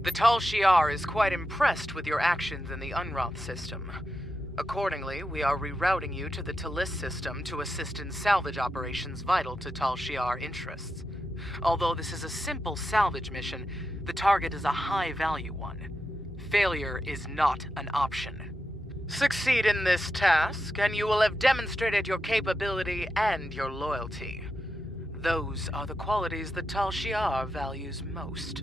The Tal Shiar is quite impressed with your actions in the Unroth system. Accordingly, we are rerouting you to the Talis system to assist in salvage operations vital to Tal Shiar interests. Although this is a simple salvage mission, the target is a high-value one. Failure is not an option. Succeed in this task, and you will have demonstrated your capability and your loyalty. Those are the qualities that Tal Shiar values most.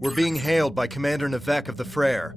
We're being hailed by Commander Navek of the Frere.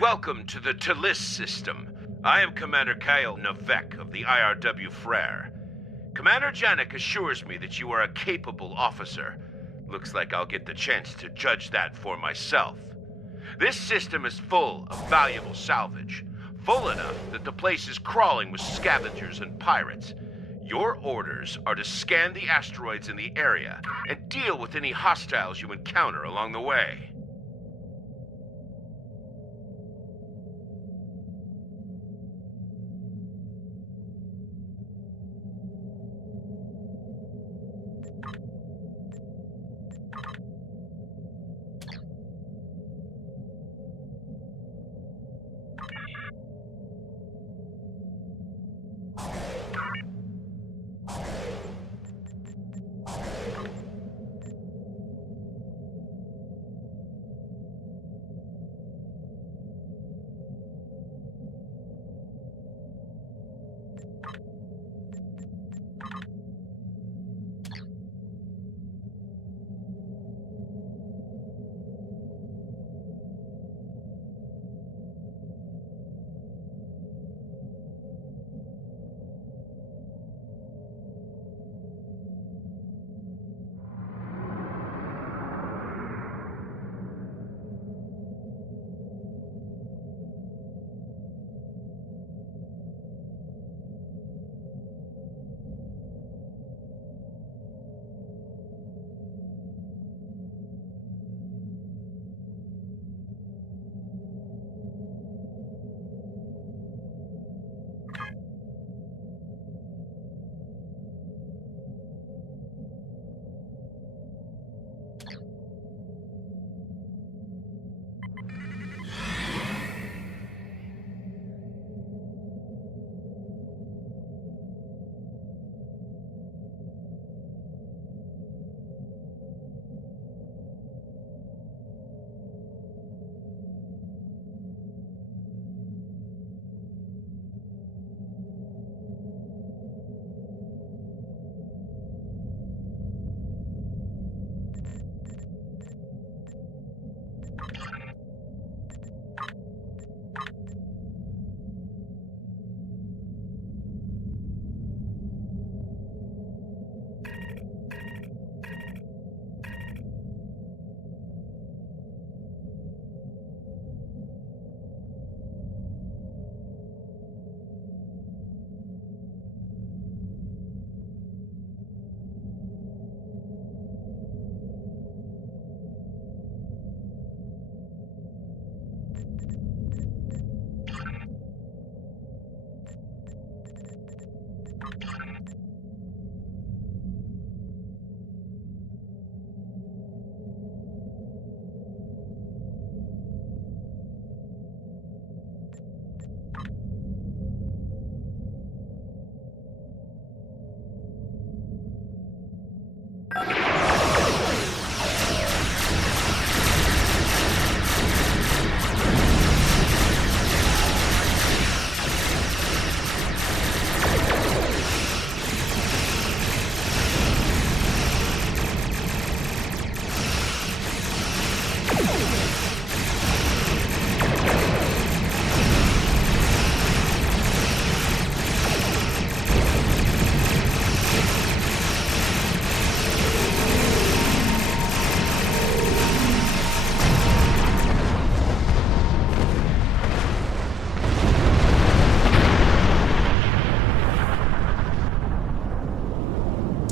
Welcome to the Talis system. I am Commander Kyle Navek of the IRW Frere. Commander Janik assures me that you are a capable officer. Looks like I'll get the chance to judge that for myself. This system is full of valuable salvage. Full enough that the place is crawling with scavengers and pirates. Your orders are to scan the asteroids in the area and deal with any hostiles you encounter along the way.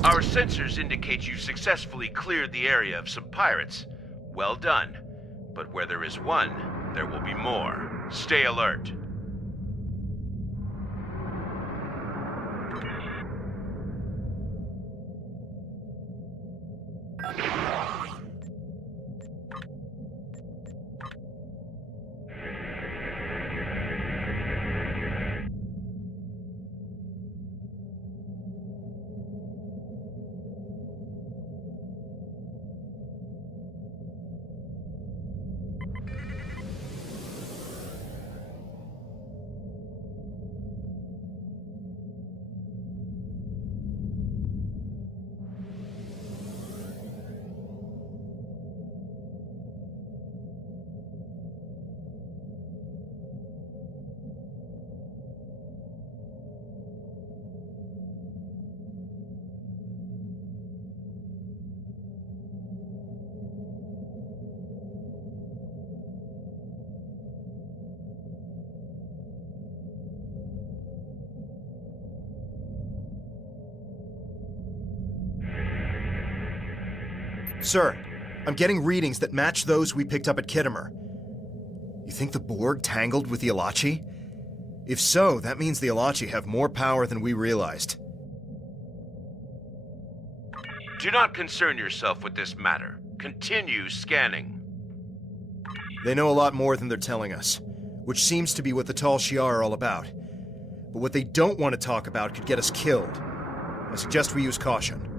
Our sensors indicate you successfully cleared the area of some pirates. Well done. But where there is one, there will be more. Stay alert. Sir, I'm getting readings that match those we picked up at Kittimer. You think the Borg tangled with the Alachi? If so, that means the Alachi have more power than we realized. Do not concern yourself with this matter. Continue scanning. They know a lot more than they're telling us, which seems to be what the Tal Shiar are all about. But what they don't want to talk about could get us killed. I suggest we use caution.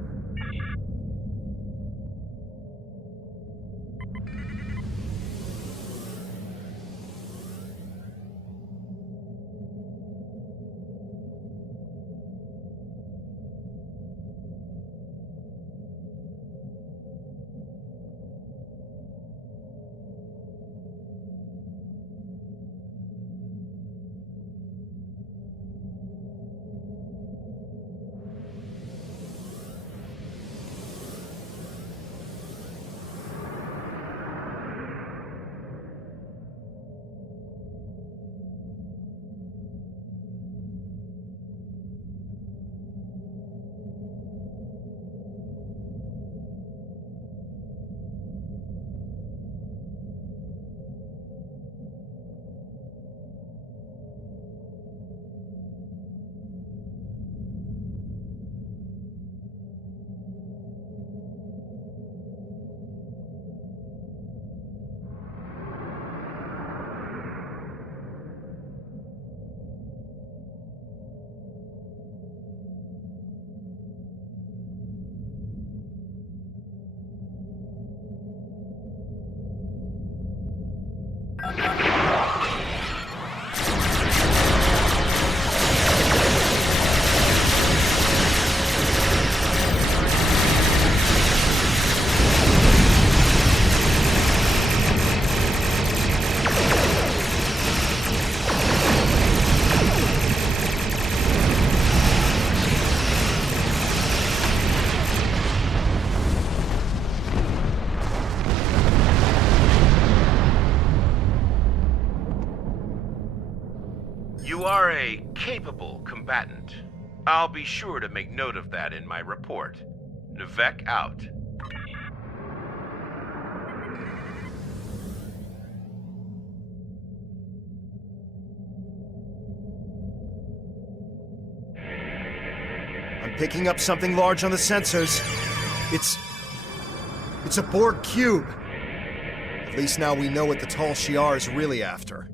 You are a capable combatant. I'll be sure to make note of that in my report. Nivek out. I'm picking up something large on the sensors. It's a Borg cube. At least now we know what the Tal Shiar is really after.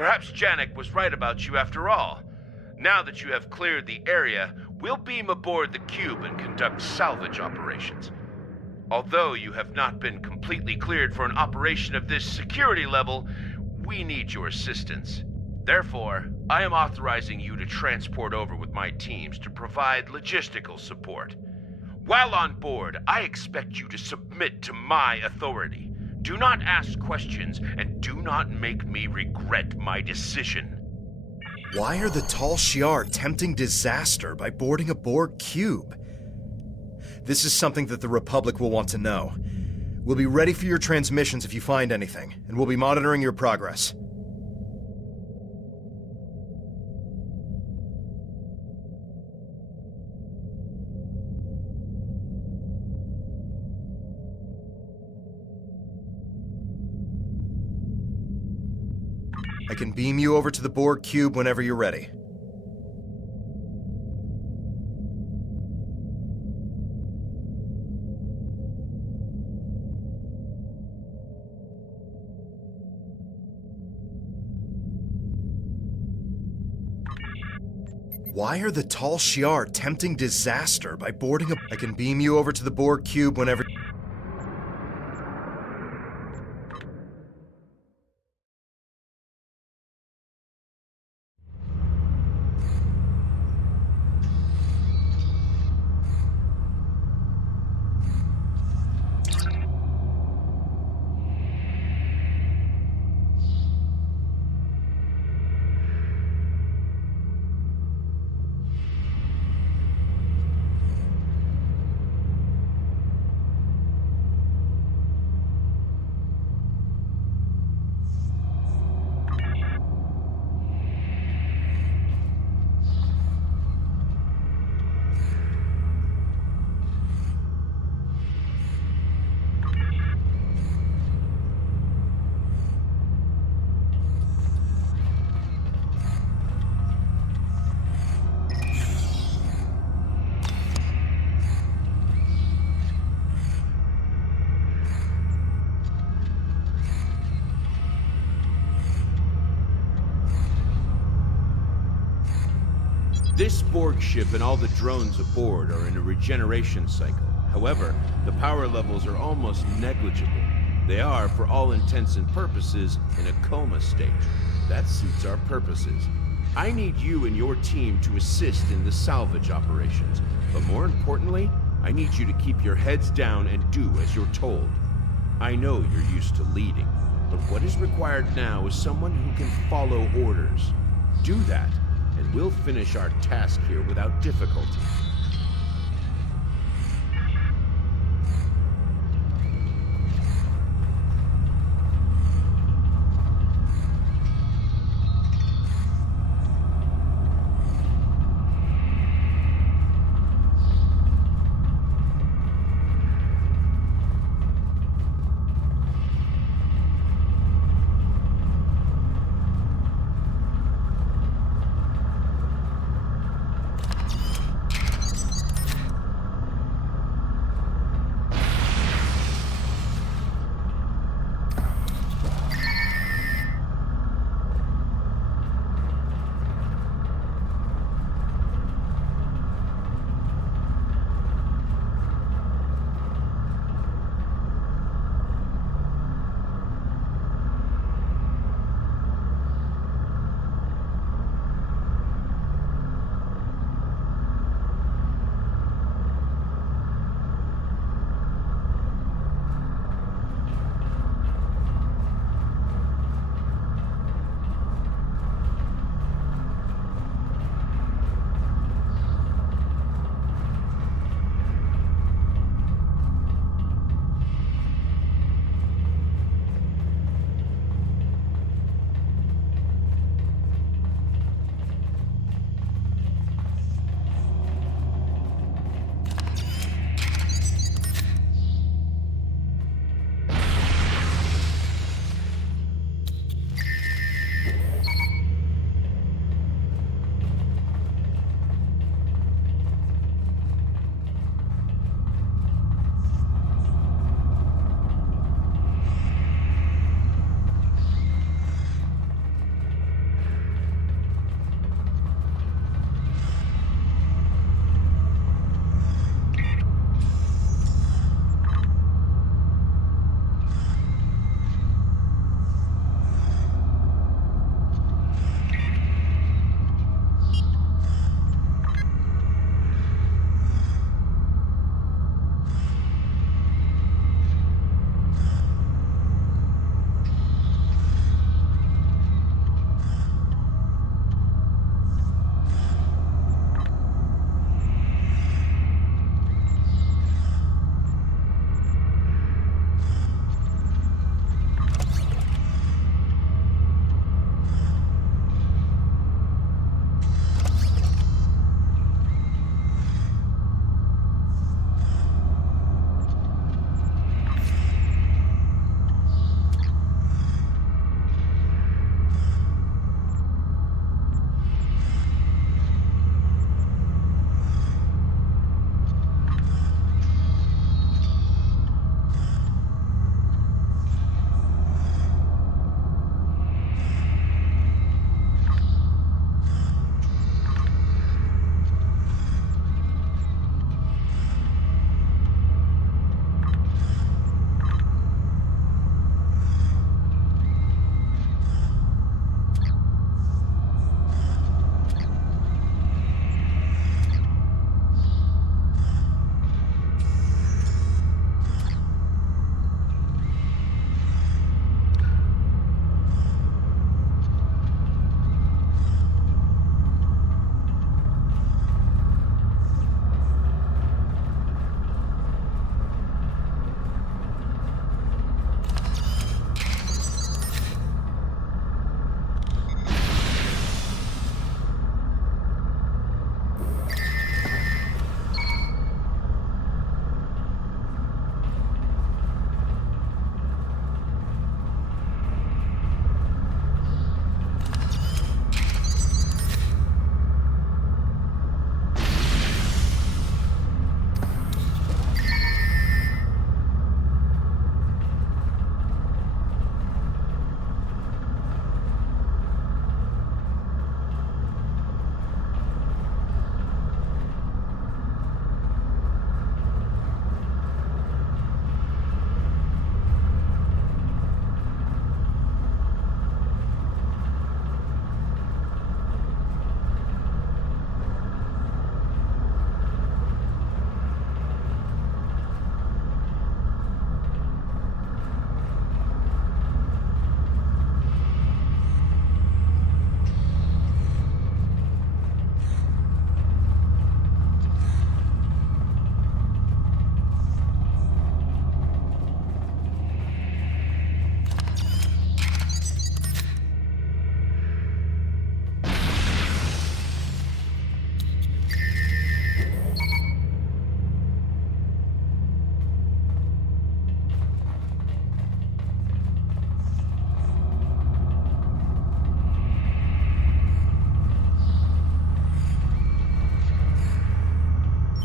Perhaps Janek was right about you after all. Now that you have cleared the area, we'll beam aboard the cube and conduct salvage operations. Although you have not been completely cleared for an operation of this security level, we need your assistance. Therefore, I am authorizing you to transport over with my teams to provide logistical support. While on board, I expect you to submit to my authority. Do not ask questions, and do not make me regret my decision. Why are the Tal Shiar tempting disaster by boarding a Borg cube? This is something that the Republic will want to know. We'll be ready for your transmissions if you find anything, and we'll be monitoring your progress. I can beam you over to the Borg cube whenever you're ready. Why are the Tal Shiar tempting disaster by boarding a... I can beam you over to the Borg cube whenever... This Borg ship and all the drones aboard are in a regeneration cycle. However, the power levels are almost negligible. They are, for all intents and purposes, in a coma state. That suits our purposes. I need you and your team to assist in the salvage operations. But more importantly, I need you to keep your heads down and do as you're told. I know you're used to leading, but what is required now is someone who can follow orders. Do that, and we'll finish our task here without difficulty.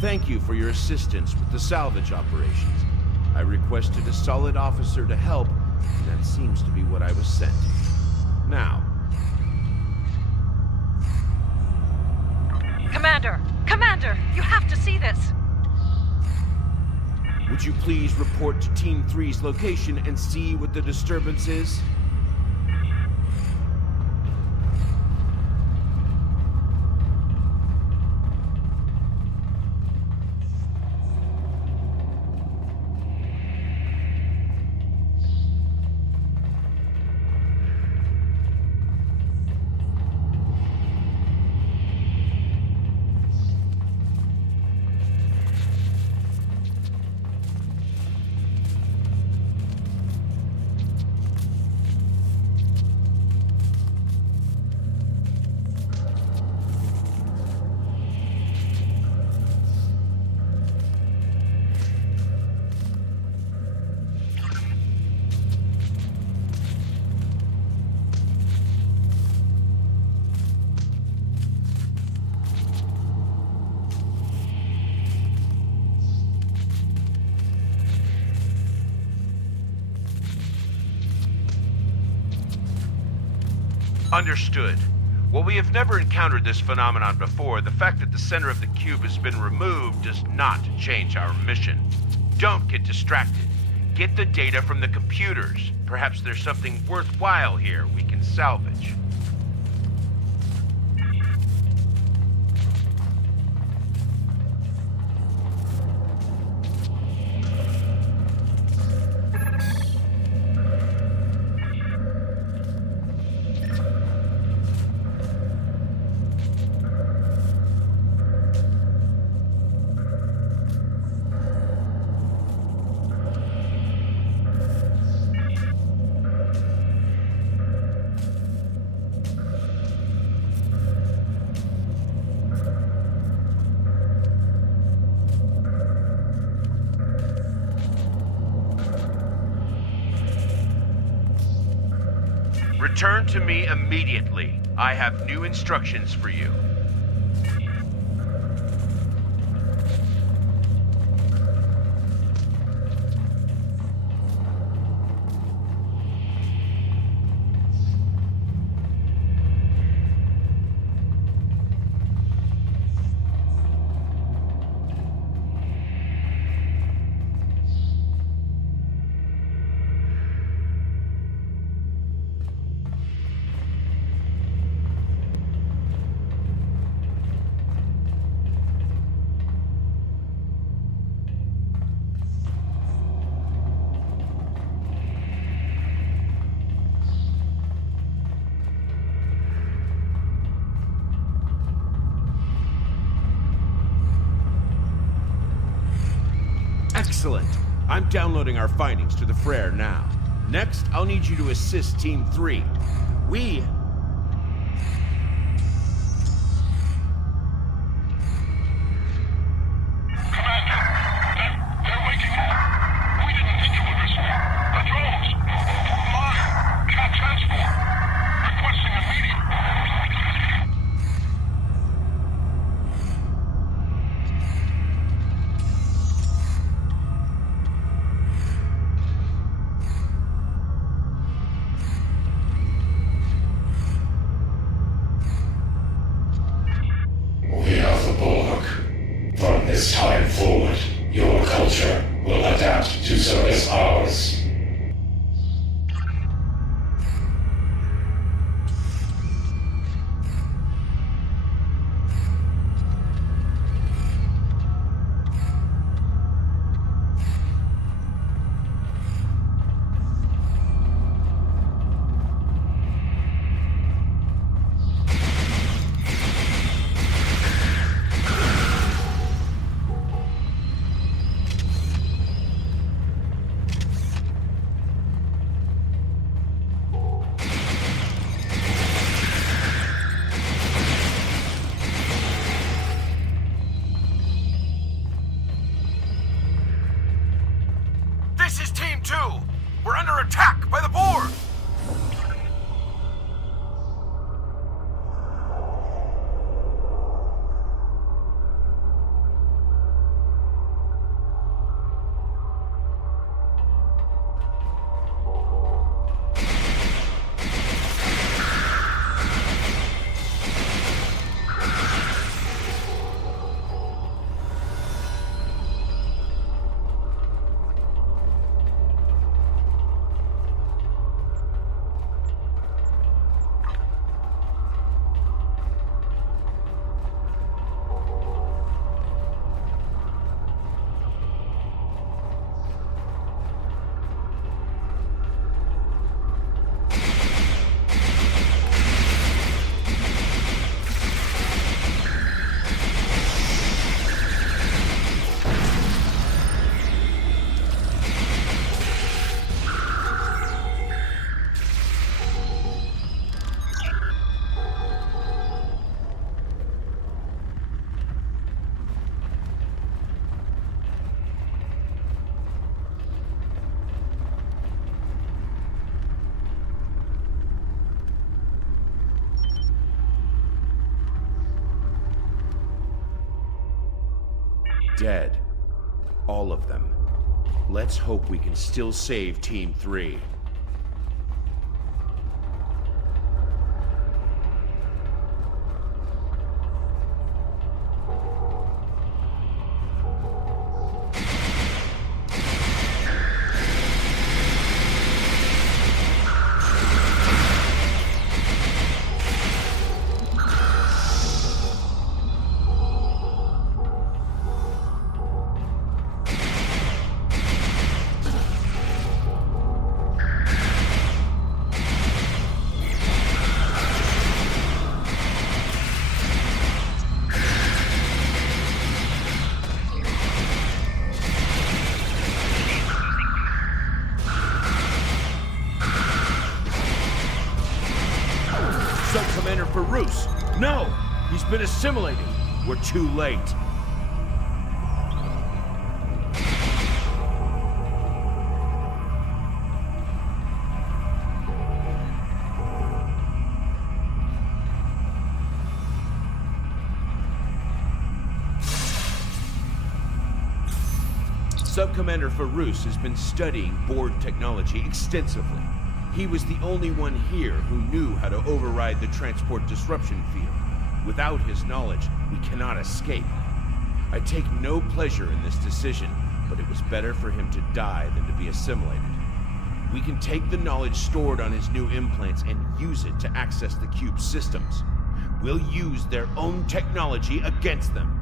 thank you for your assistance with the salvage operations. I requested a solid officer to help, and that seems to be what I was sent. Now... Commander! Commander! You have to see this! Would you please report to Team 3's location and see what the disturbance is? Understood. While we have never encountered this phenomenon before, the fact that the center of the cube has been removed does not change our mission. Don't get distracted. Get the data from the computers. Perhaps there's something worthwhile here we can salvage. Return to me immediately. I have new instructions for you. Excellent. I'm downloading our findings to the Frere now. Next, I'll need you to assist Team 3. We... This time forward, your culture will adapt to service ours. dead. All of them. Let's hope we can still save Team 3. Sub-Commander Farouz! No! He's been assimilating! We're too late. Sub-Commander Farouz has been studying Borg technology extensively. He was the only one here who knew how to override the transport disruption field. Without his knowledge, we cannot escape. I take no pleasure in this decision, but it was better for him to die than to be assimilated. We can take the knowledge stored on his new implants and use it to access the cube's systems. We'll use their own technology against them.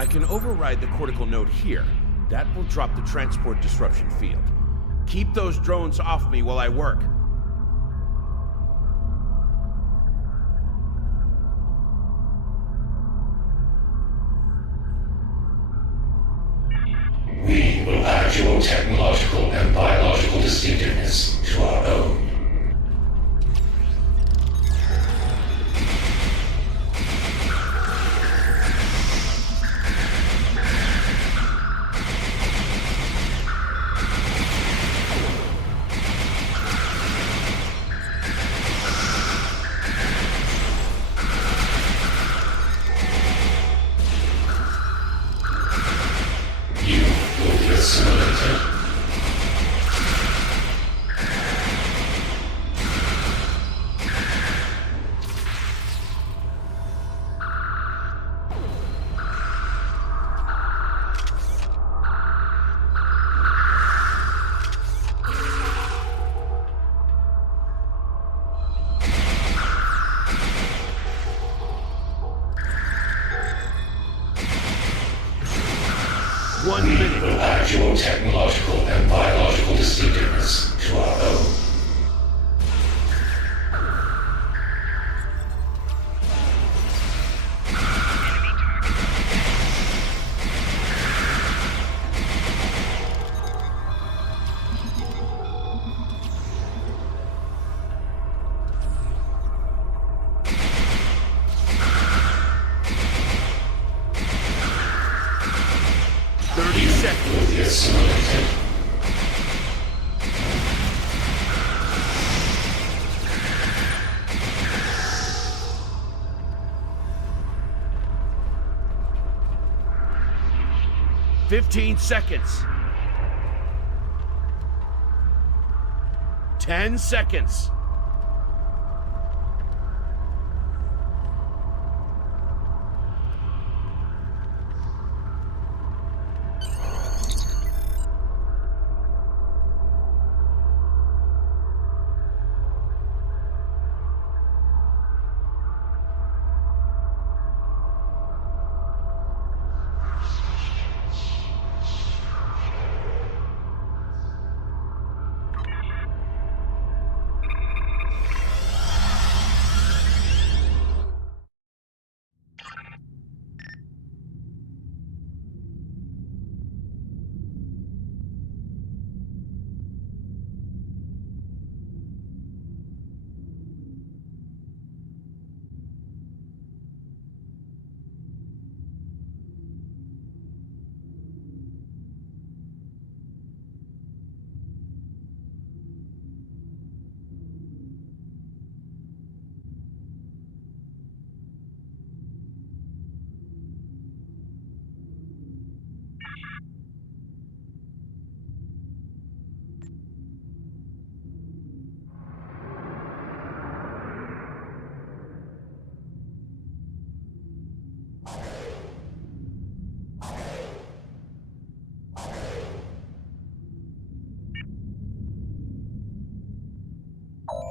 I can override the cortical node here. That will drop the transport disruption field. Keep those drones off me while I work. We will add your technological and biological distinctiveness to our own. We will add your technological and biological distinctiveness to our own. seconds. Will be assimilated. Seconds. 10 seconds.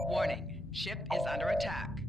Warning, ship is under attack.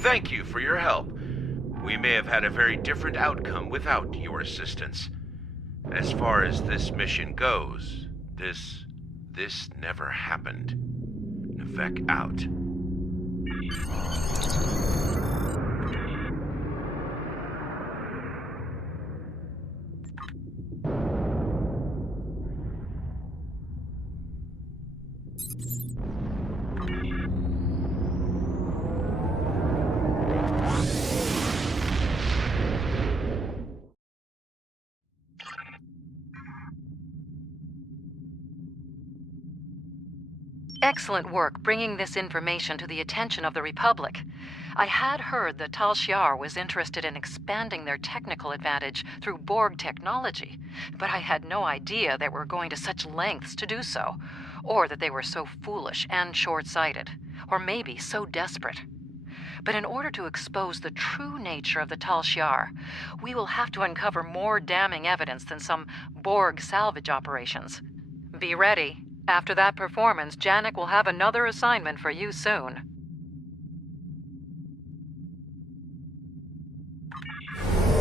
Thank you for your help. We may have had a very different outcome without your assistance. As far as this mission goes, this never happened. Navek out. Excellent work bringing this information to the attention of the Republic. I had heard that Tal Shiar was interested in expanding their technical advantage through Borg technology, but I had no idea they were going to such lengths to do so, or that they were so foolish and short-sighted, or maybe so desperate. But in order to expose the true nature of the Tal Shiar, we will have to uncover more damning evidence than some Borg salvage operations. Be ready. After that performance, Janek will have another assignment for you soon.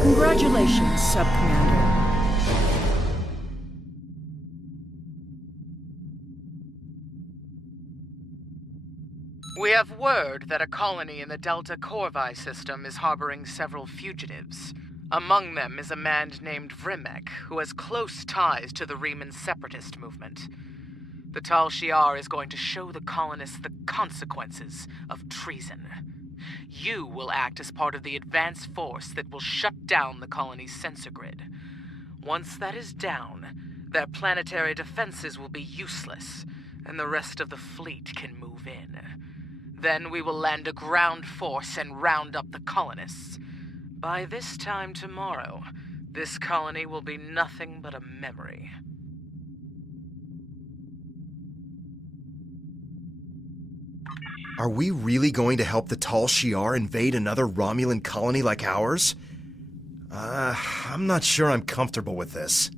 Congratulations, Sub-Commander. We have word that a colony in the Delta Corvi system is harboring several fugitives. Among them is a man named Vrimek, who has close ties to the Riemann separatist movement. The Tal Shiar is going to show the colonists the consequences of treason. You will act as part of the advance force that will shut down the colony's sensor grid. Once that is down, their planetary defenses will be useless, and the rest of the fleet can move in. Then we will land a ground force and round up the colonists. By this time tomorrow, this colony will be nothing but a memory. Are we really going to help the Tal Shiar invade another Romulan colony like ours? I'm not sure I'm comfortable with this.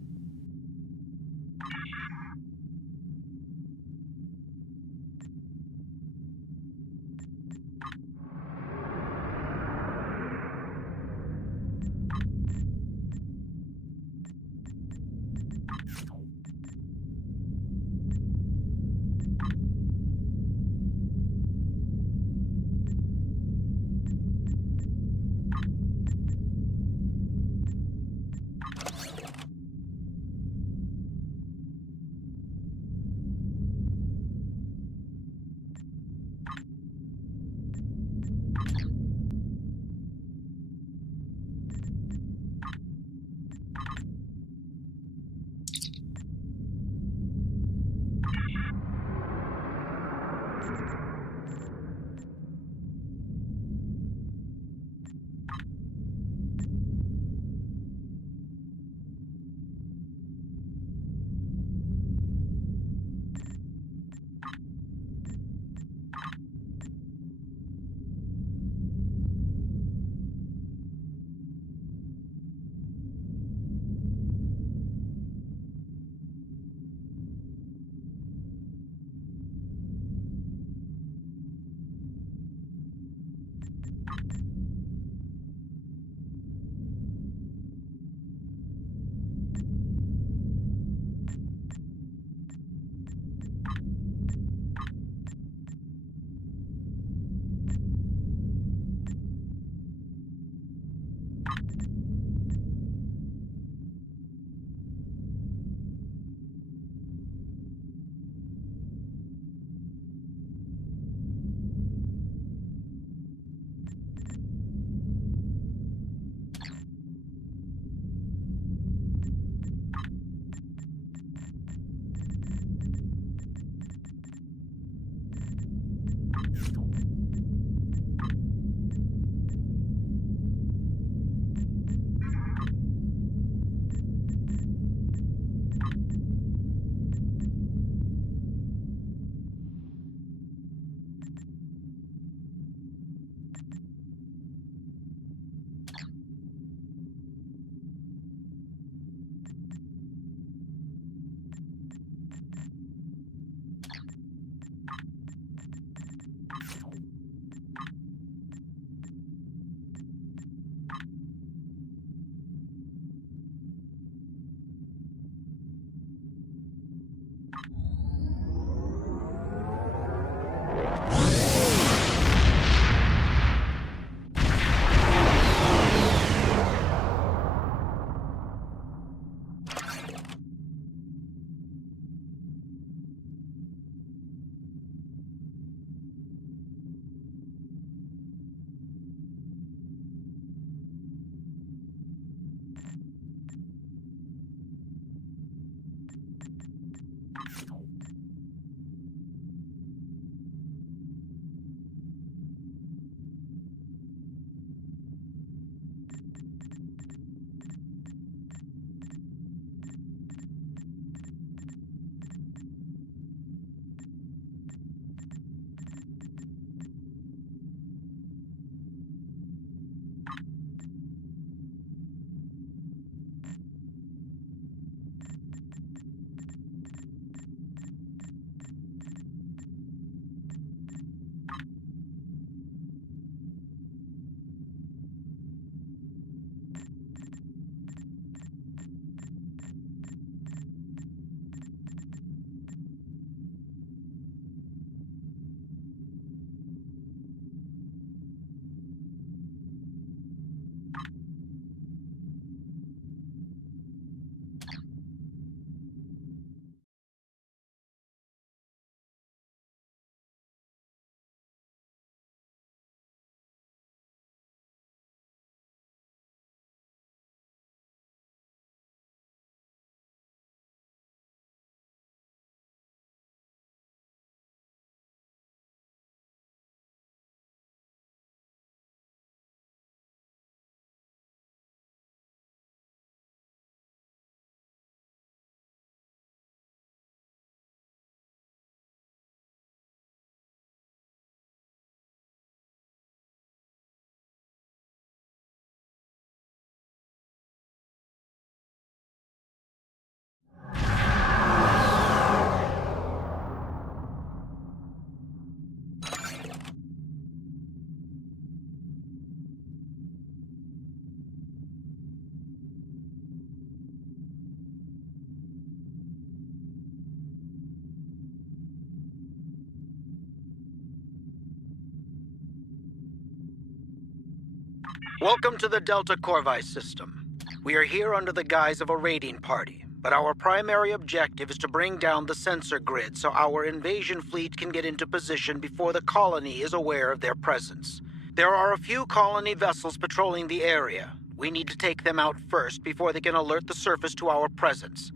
Welcome to the Delta Corvi system. We are here under the guise of a raiding party, but our primary objective is to bring down the sensor grid so our invasion fleet can get into position before the colony is aware of their presence. There are a few colony vessels patrolling the area. We need to take them out first before they can alert the surface to our presence.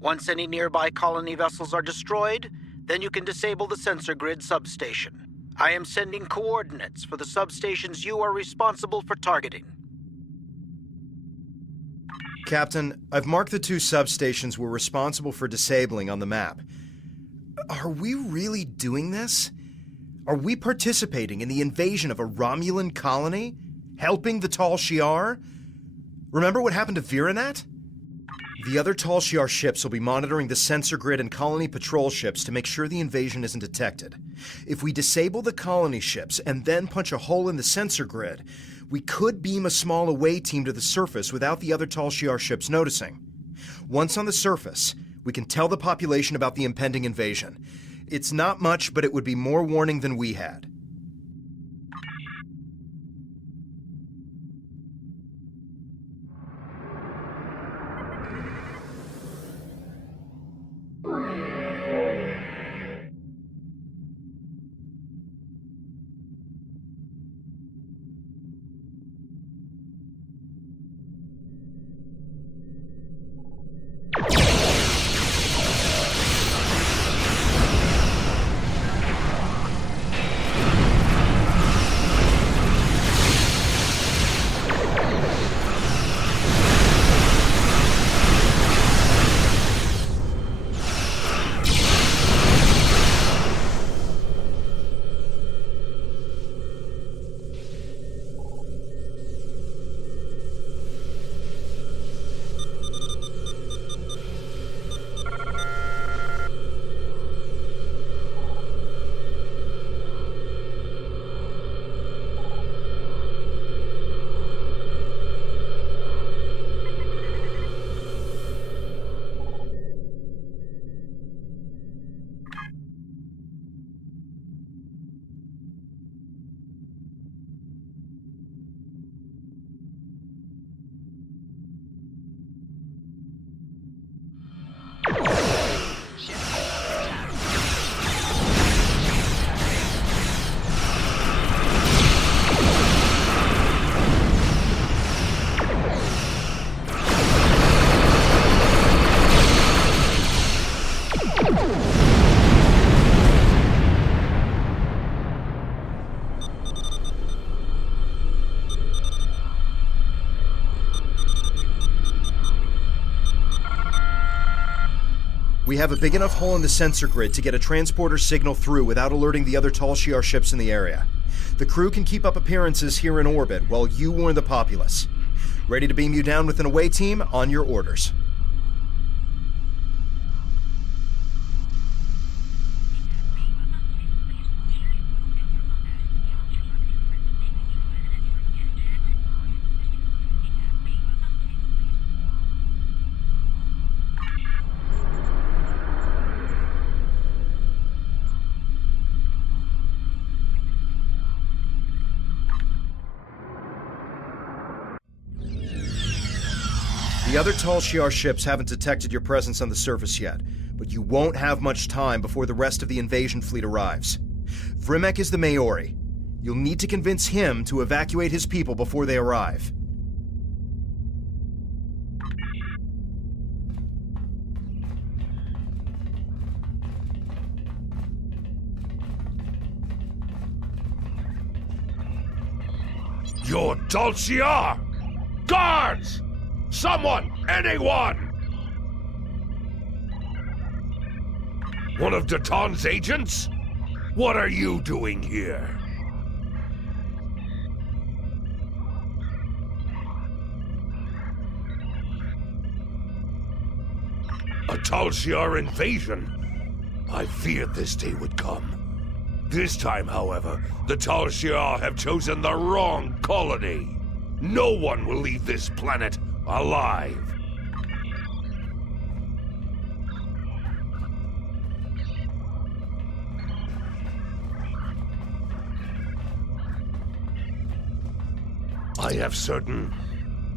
Once any nearby colony vessels are destroyed, then you can disable the sensor grid substation. I am sending coordinates for the substations you are responsible for targeting. Captain, I've marked the 2 substations we're responsible for disabling on the map. Are we really doing this? Are we participating in the invasion of a Romulan colony? Helping the Tal Shiar? Remember what happened to Viranat? The other Tal Shiar ships will be monitoring the sensor grid and colony patrol ships to make sure the invasion isn't detected. If we disable the colony ships and then punch a hole in the sensor grid, we could beam a small away team to the surface without the other Tal Shiar ships noticing. Once on the surface, we can tell the population about the impending invasion. It's not much, but it would be more warning than we had. We have a big enough hole in the sensor grid to get a transporter signal through without alerting the other Tal Shiar ships in the area. The crew can keep up appearances here in orbit while you warn the populace. Ready to beam you down with an away team on your orders. The other Tal Shiar ships haven't detected your presence on the surface yet, but you won't have much time before the rest of the invasion fleet arrives. Vrimek is the Maori. You'll need to convince him to evacuate his people before they arrive. You're Tal Shiar! Guards! Someone! Anyone! One of Daton's agents? What are you doing here? A Tal Shiar invasion? I feared this day would come. This time, however, the Tal Shiar have chosen the wrong colony. No one will leave this planet alive. I have certain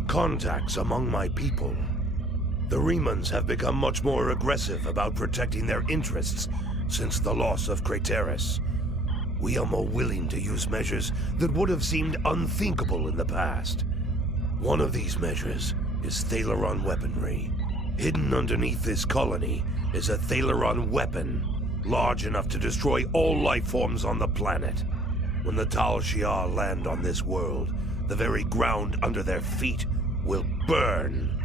contacts among my people. The Remans have become much more aggressive about protecting their interests since the loss of Craterus. We are more willing to use measures that would have seemed unthinkable in the past. One of these measures is Thaleron weaponry. Hidden underneath this colony is a Thaleron weapon, large enough to destroy all life forms on the planet. When the Tal Shiar land on this world, the very ground under their feet will burn.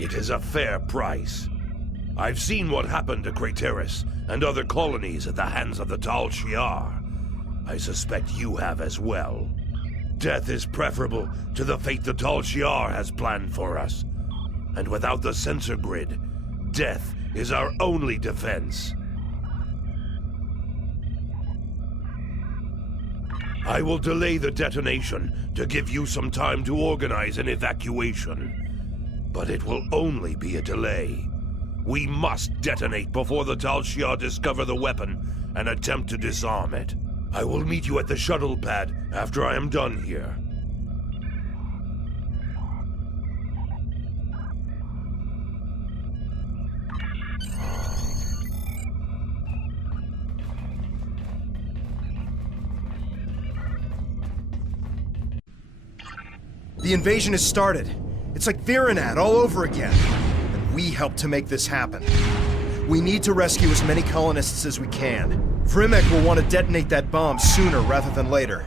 It is a fair price. I've seen what happened to Craterus and other colonies at the hands of the Tal Shiar. I suspect you have as well. Death is preferable to the fate the Tal Shiar has planned for us. And without the sensor grid, death is our only defense. I will delay the detonation to give you some time to organize an evacuation. But it will only be a delay. We must detonate before the Tal Shiar discover the weapon and attempt to disarm it. I will meet you at the shuttle pad after I am done here. The invasion has started. It's like Virenat all over again. And we helped to make this happen. We need to rescue as many colonists as we can. Vrimek will want to detonate that bomb sooner rather than later.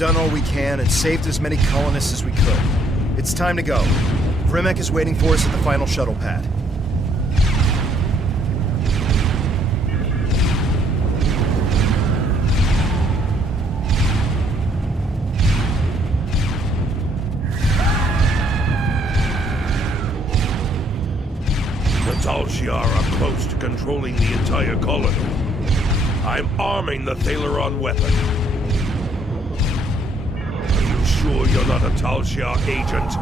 done all we can and saved as many colonists as we could. It's time to go. Vrimek is waiting for us at the final shuttle pad. The Tal Shiar are close to controlling the entire colony. I'm arming the Thaleron weapon. Are you sure you're not a Tal Shiar agent?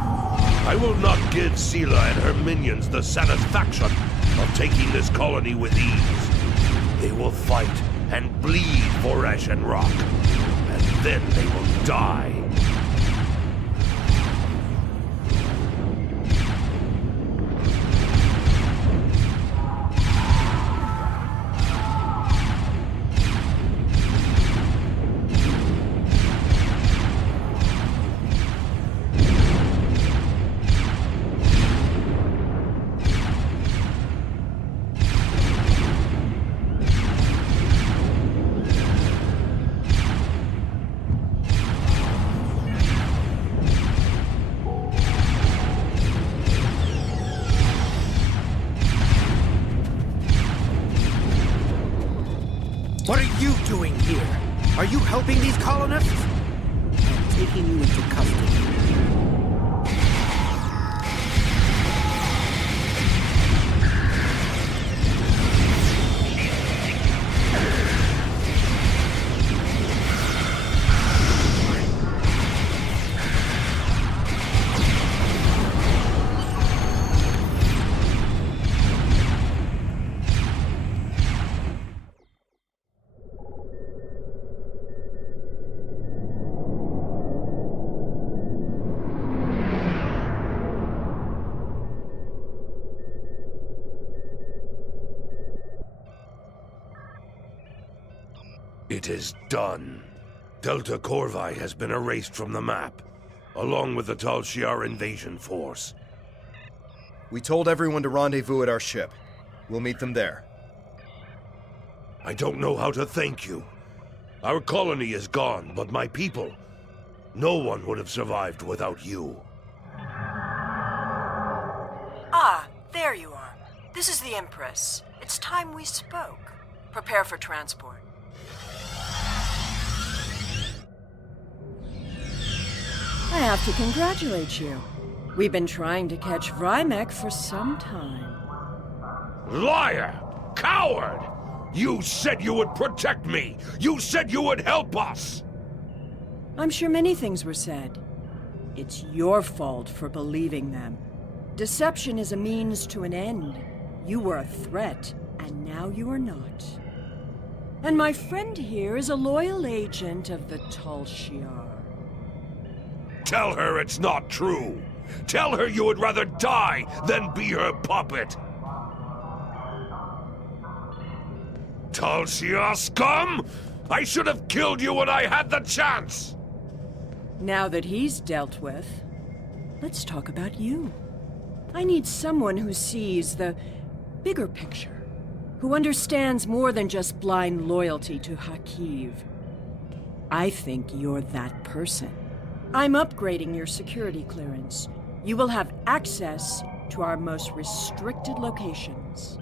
I will not give Sela and her minions the satisfaction of taking this colony with ease. They will fight and bleed for Ash and Rock, and then they will die. What are you doing here? Are you helping these colonists? I'm taking you into custody. It is done. Delta Corvi has been erased from the map, along with the Tal Shiar invasion force. We told everyone to rendezvous at our ship. We'll meet them there. I don't know how to thank you. Our colony is gone, but my people... No one would have survived without you. Ah, there you are. This is the Empress. It's time we spoke. Prepare for transport. I have to congratulate you. We've been trying to catch Vrimek for some time. Liar! Coward! You said you would protect me! You said you would help us! I'm sure many things were said. It's your fault for believing them. Deception is a means to an end. You were a threat, and now you are not. And my friend here is a loyal agent of the Tal Shiar. Tell her it's not true! Tell her you would rather die than be her puppet! Tal Shiar scum! I should have killed you when I had the chance! Now that he's dealt with, let's talk about you. I need someone who sees the bigger picture, who understands more than just blind loyalty to Hakiv. I think you're that person. I'm upgrading your security clearance. You will have access to our most restricted locations.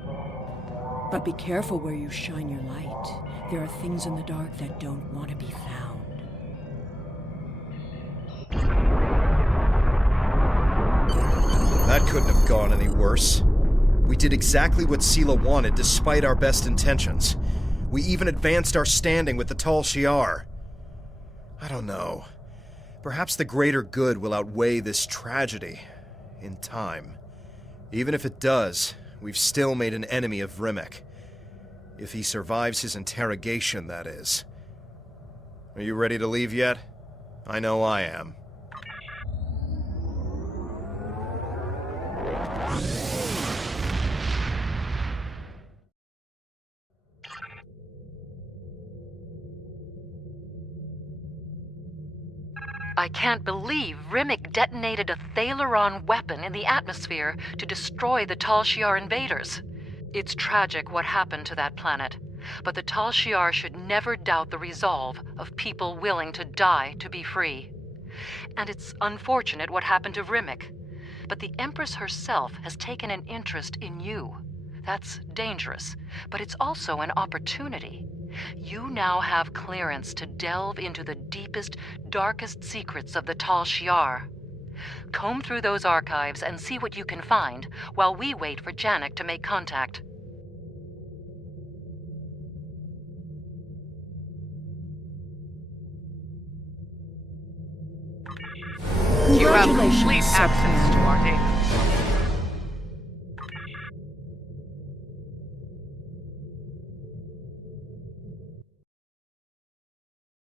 But be careful where you shine your light. There are things in the dark that don't want to be found. That couldn't have gone any worse. We did exactly what Sela wanted despite our best intentions. We even advanced our standing with the Tal Shiar. I don't know. Perhaps the greater good will outweigh this tragedy in time. Even if it does, we've still made an enemy of Vrimek. If he survives his interrogation, that is. Are you ready to leave yet? I know I am. I can't believe Vrimek detonated a Thaleron weapon in the atmosphere to destroy the Tal Shiar invaders. It's tragic what happened to that planet. But the Tal Shiar should never doubt the resolve of people willing to die to be free. And it's unfortunate what happened to Rimmick. But the Empress herself has taken an interest in you. That's dangerous, but it's also an opportunity. You now have clearance to delve into the deepest, darkest secrets of the Tal Shiar. Comb through those archives and see what you can find while we wait for Janek to make contact. You have Congratulations, complete access to Sub-Commander. our data.